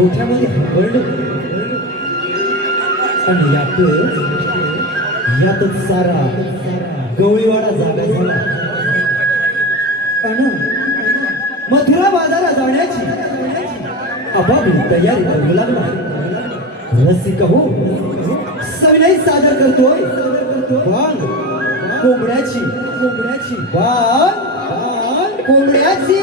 गोठ्यामध्ये हरवलो आणि यातच सारा गवळीवाडा जागा झाला. अन मथुरा बाजारात जाण्याची आपापली तयारी करू लागला. रसिक हो सविनय सादर करतोय बांग कोंबड्याची बांग कोंबड्याची.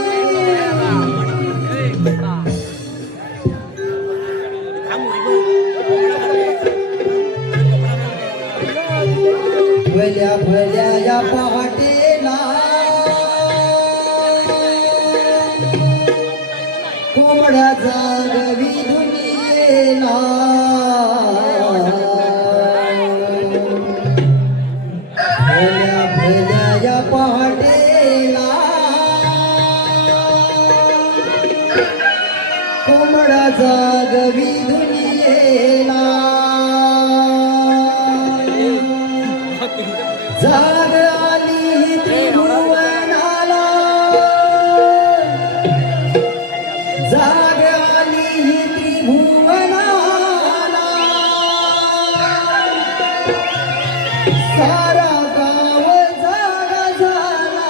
भल्या भल्या या पहाटेला कोंबड्या जागवी दुनियेला. भल्या भल्या या पहाटेला कोंबड्या जागवी दुनियेला. जाग आली त्रिभुवनाला जाग आली त्रिभुवनाला. सारा गाव जागा झाला.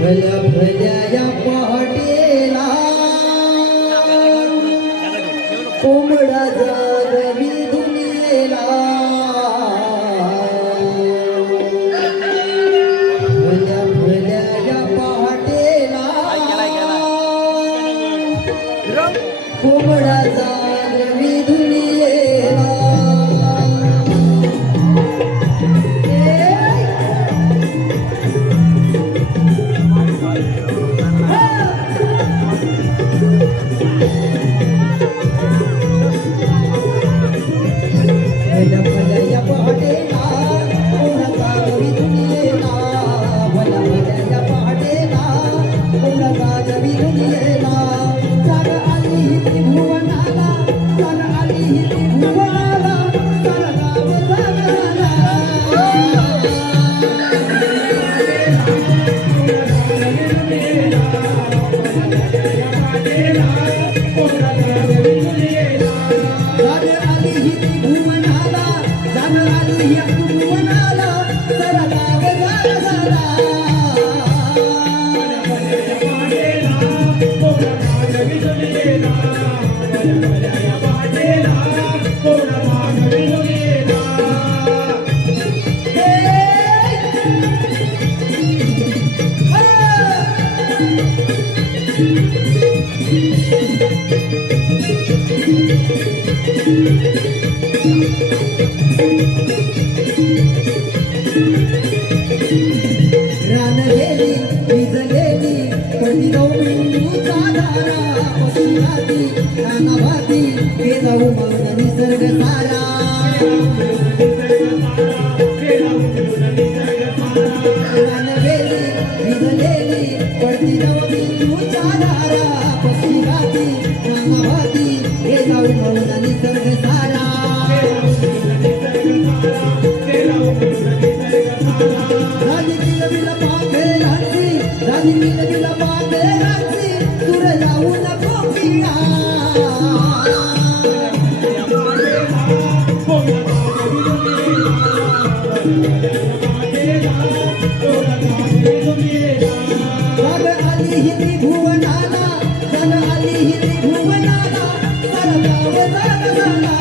भल्या भल्या या पहाटेला कोंबडा जागवी दुनियेला. भल्या भल्या या पहाटेला कोंबडा जागवी दुनियेला. भल्या भल्या या पहाटेला कोंबडा जागवी दुनियेला. भल्या भल्या या पहाटेला कोंबडा जागवी दुनियेला. जाग आली ही त्रिभुवनाला जाग आली ही त्रिभुवनाला. सारा गाव जागा झाला. जाग आली ही त्रिभुवनाला जाग आली ही त्रिभुवनाला. सारा गाव जागा झाला. रान गेली वीज गेली कधी गौमीचा धारा. पशुराती नानाभाती हे जाऊ मग निसर्ग सारा. रान गेली वीज गेली पडती गौमीचा धारा. पशुराती नानाभाती हे जाऊ मग निसर्ग सारा. रानी किलबिल पाखे रात्री रानी किलबिल पाखे रात्री तुर जाऊ नको पिया. जाग आली ही त्रिभुवनाला जाग आली ही त्रिभुवनाला. सारा गाव जागा झाला.